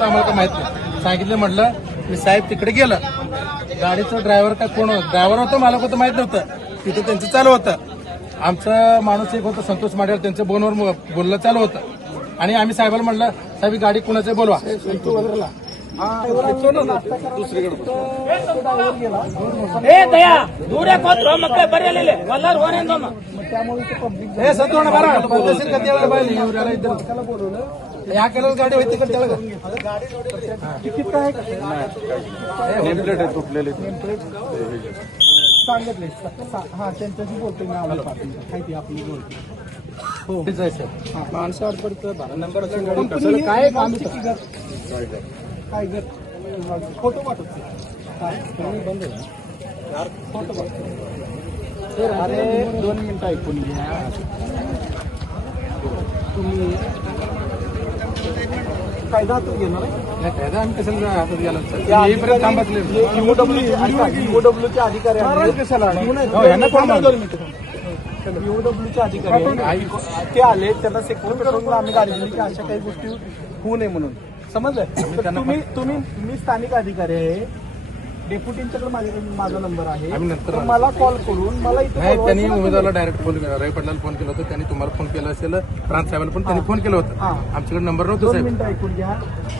आम्हाला माहीत नाही. सांगितलं म्हटलं मी साहेब तिकडे गेलं. गाडीचं ड्रायव्हर काय कोण ड्रायव्हर होतं मला होतं माहीत नव्हतं. तिथं त्यांचं चालू होतं. आमचं माणूस एक होतं संतोष माडेवर त्यांचं बोनवर बोललं बोलणं चालू होतं. आणि आम्ही साहेबाला म्हटलं साहेब गाडी कुणाचं बोलवा बोलवा. ಏ ದಯಾ ದೂರ ಹೋದ್ರು ಮಕ್ಕಳ ಬರೆಯಲಿಲ್ಲ ಎಲ್ಲರೂ ಓನೇಂದಮ್ಮ हे संतोष बरा पद्धतशीर गती यायला पाहिजे एवढ्याला इथं या केलं गाडी होती तिकडे त्याला सांगितले हा त्यांच्याशी बोलतोय मी आलो काय ती आपली बोलतो हो जायचं माणसं अडपडतं नंबर असेल काय काम काय फ़ोटो पाठवतो काय बंद फ़ोटो पाठवतो अरे दोन मिनिटं ऐकून घ्या तुम्ही कायदा हातात घेणार आहे कायदा आम्ही कशाला हातात गेला येईपर्यंत थांबत ईओडब्ल्यूचे अधिकारी हो, अधिकारी आहेत. ते आले त्यांना सेक्युर आम्ही गाडी दिली की अशा काही गोष्टी होऊ नये म्हणून समजलं तुम्ही तुम्ही मी स्थानिक अधिकारी आहे. डेप्युटींच्याकडे माझ्याकडे माझा नंबर आहे. आम्ही नंतर तर मला कॉल करून मला इथे नाही त्यांनी उमेदवाराला डायरेक्ट फोन केला. रवी पटलाला फोन केला होता. त्यांनी तुम्हाला फोन केला असेल. प्रांत साहेबांना पण त्यांनी फोन केलं होतं. हा. आमच्याकडे नंबर नव्हता दोन साहेब. मिनिटं ऐकून घ्या.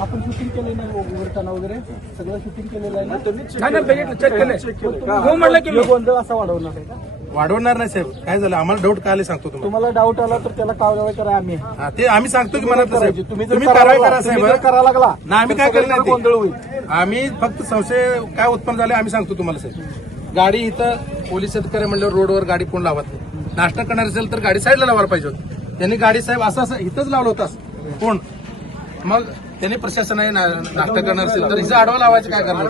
आपण शूटिंग केलेलं नाही उघडताना वगैरे. सगळं शूटिंग केलेलं आहे ना? तुम्ही नाही नाही बघितलं चेक केलं हो म्हणलं की मी गोंधळ असा वाढवणार आहे का? वाढवणार नाही साहेब. काय झालं? आम्हाला डाऊट काय आले सांगतो तुम्हाला. तुम्हाला डाऊट आला तर त्याला कारवाई करा आम्ही. हा, ते आम्ही सांगतो की मला करायची तुम्ही तुम्ही कारवाई करा साहेब करायला लागला ना आम्ही काय करणार गोंधळ होईल? आम्ही फक्त संशय काय उत्पन्न झाले आम्ही सांगतो तुम्हाला साहेब. गाडी इथं पोलीस अधिकारी म्हणल्यावर रोडवर गाडी कोण लावत नाही. नाश्ता करणार असेल तर गाडी साईडला लावायला पाहिजे होती. त्यांनी गाडी साहेब असं असं इथंच लावलं होतं असं. कोण? मग त्यांनी प्रशासनाने ना- नाश्ता करणार असेल. तर इथं आडवा लावायचं काय करणार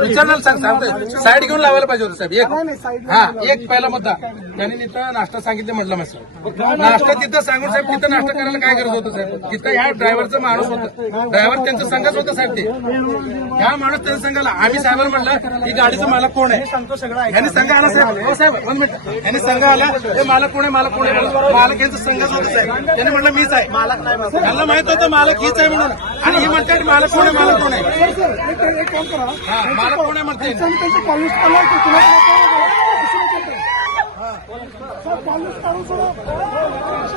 विचारणार सांग सांगतोय. साईड घेऊन लावायला पाहिजे होतं साहेब एक. हा एक पहिला मुद्दा. त्यांनी तिथं नाश्ता सांगितलं म्हटलं मग नाश्ता? तिथं सांगून साहेब तिथं नाश्ता करायला काय गरज होतं साहेब? तिथं ह्या ड्रायव्हरचा माणूस होता. ड्रायव्हर त्यांचं संघच होतं साहेब ते. ह्या माणूस त्यांचं संघाला. आम्ही साहेबांना म्हटलं ही गाडीचं मालक कोण आहे? सांगतो सगळं यांनी संघ आला साहेब. हो साहेब दोन मिनिट यांनी संघ आला हे मालक कोण आहे मालक कोण आहे. मालक यांचं संघच होतं साहेब. त्यांनी म्हटलं मीच आहे. मालक नाही. त्यांना माहीत होतं मालक हीच आहे म्हणून. आणि ही म्हणतात मालक कोण आहे मालक कोण आहे? एक एक काम करा. हा मालक कोण आहे म्हणते? त्यांचं त्यांचं कॉलेज आलं की तुला सर, कॉलेज काढून सोडा.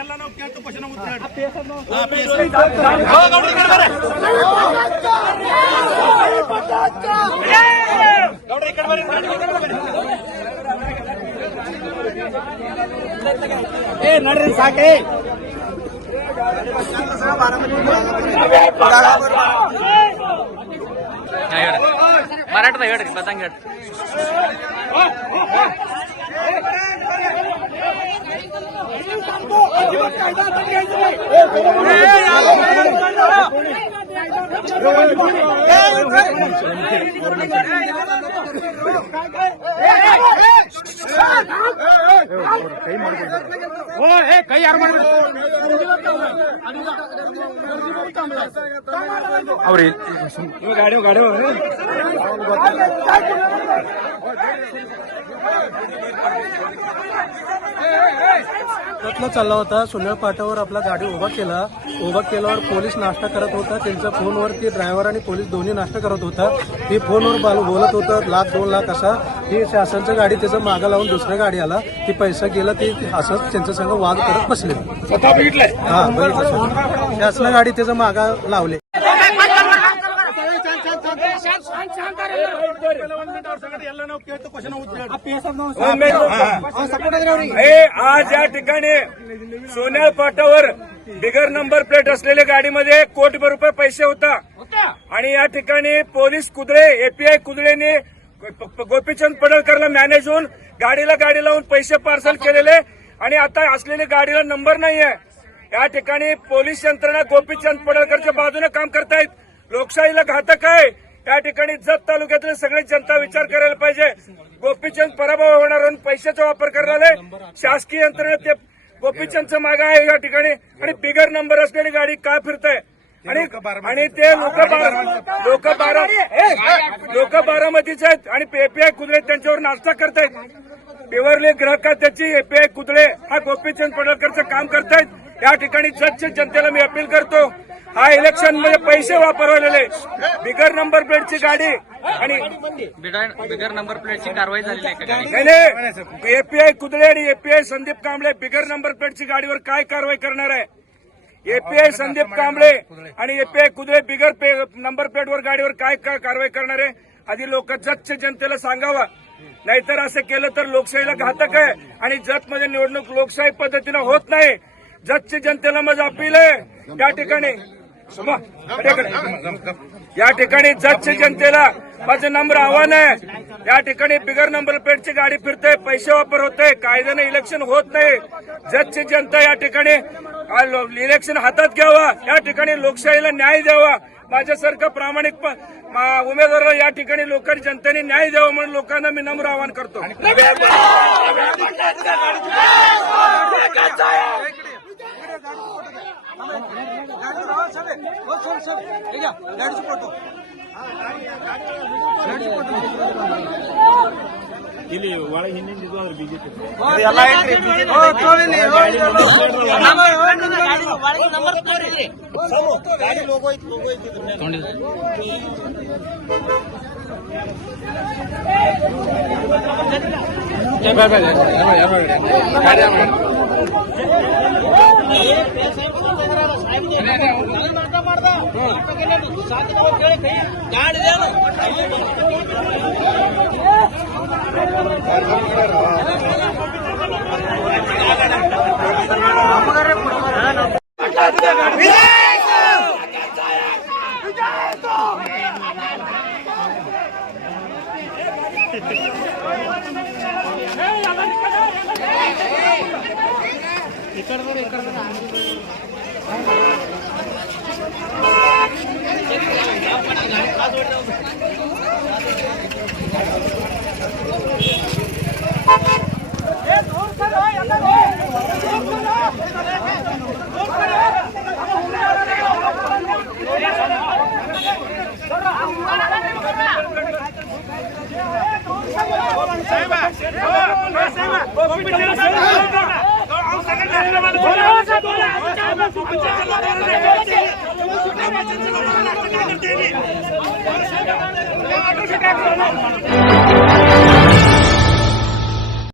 ಎಲ್ಲ ನಾವು ಕೇಳ್ತು ಕ್ವಶನ್ ಉತ್ತರ ಏ ನಡ್ರಿ ಸಾಕೆ ಮರಾಠದ ಹೇಳ್ರಿ ಬದಂಗ ಹೇಳ್ರಿ रत्न चालला होता सुनील पाटावर आपला गाडी उभा केला. उभा केल्यावर पोलीस नाश्ता करत होता. त्यांच्या फोनवरती ड्रायव्हर आणि पोलीस दोन्ही नाश्ता करत होता. ते फोनवर बोलत होतं लाख दोन लाख असा. ती शासनच्या गाडी त्याचं मागं लावून दुसऱ्या गाडी आला ती पैसा गेला ते असंच त्यांच्या संग वाद करत बसले. हा बघितलं शासना गाडी त्याचं मागा लावले. हे आज या ठिकाणी सोन्याळ पाटावर बिगर नंबर प्लेट असलेल्या गाडीमध्ये कोटीभर रुपये पैसे होता. आणि या ठिकाणी पोलीस कुदळे एपीआय कुदळेने गोपीचंद पडळकरला मॅनेज होऊन गाडीला गाडी लावून पैसे पार्सल केलेले आणि आता असलेल्या गाडीला नंबर नाहीये. या ठिकाणी पोलीस यंत्रणा गोपीचंद पडळकरच्या बाजूने काम करतायत. लोकशाहीला घातक आहे. या ठिकाणी जत तालुक्यातील सगळी जनता विचार करायला पाहिजे. गोपीचंद पराभव होणार पैशाचा वापर करणारे शासकीय यंत्रणा ते गोपीचंदचं मागं आहे या ठिकाणी. आणि बिगर नंबर असलेली गाडी का फिरताय? आणि आणि ते लोक लोक बारा लोक बारामतीचे आहेत आणि एपीआय कुदळे त्यांच्यावर नाश्ता करतायत पिवरले ग्राहकात त्याची एपीआय कुदळे हा गोपीचंद पडळकरचं काम करतायत या ठिकाणी जजच्या जनतेला मी अपील करतो हा इलेक्शनमध्ये पैसे वापरवलेले बिगर नंबर प्लेटची गाडी आणि बिगर नंबर प्लेटची कारवाई झालेली एपीआय कुदळे आणि एपीआय संदीप कांबळे बिगर नंबर प्लेटची गाडीवर काय कारवाई करणार आहे एपीआय संदीप कांबळे आणि एपीआय कुदळे बिगर पे- नंबर प्लेटवर गाडीवर काय काय कारवाई करणार? आहे आधी लोक जतच्या जनतेला सांगावा. नाहीतर असं केलं तर लोकशाहीला घातक आहे आणि जतमध्ये निवडणूक लोकशाही पद्धतीनं होत नाही. जतच्या जनतेला माझं अपील आहे. त्या ठिकाणी. या ठिकाणी जजच्या जनतेला माझं नम्र आव्हान आहे. या ठिकाणी बिगर नंबर प्लेटची गाडी फिरते पैसे वापर होते कायद्याने इलेक्शन होत नाही. जजची जनता या ठिकाणी आ, इलेक्शन हातात घ्यावा. या ठिकाणी लोकशाहीला न्याय द्यावा. माझ्यासारखं प्रामाणिक मा- उमेदवाराला या ठिकाणी लोकांनी जनतेने न्याय द्यावा म्हणून लोकांना मी नम्र आवाहन करतो. ಇಲ್ಲಿ ಒಳ ಹಿಂದಿಂದಿದ್ದು ಅವ್ರು ಬಿಜೆಪಿ ಗಾಡಿ ಮಾಡ್ದ ಸಾಧ್ಯ ಕೇಳಿ ಕೈ ఇక్కడ ఇక్కడ Sema! Sema! Sema! Sema! Auto से टैक्स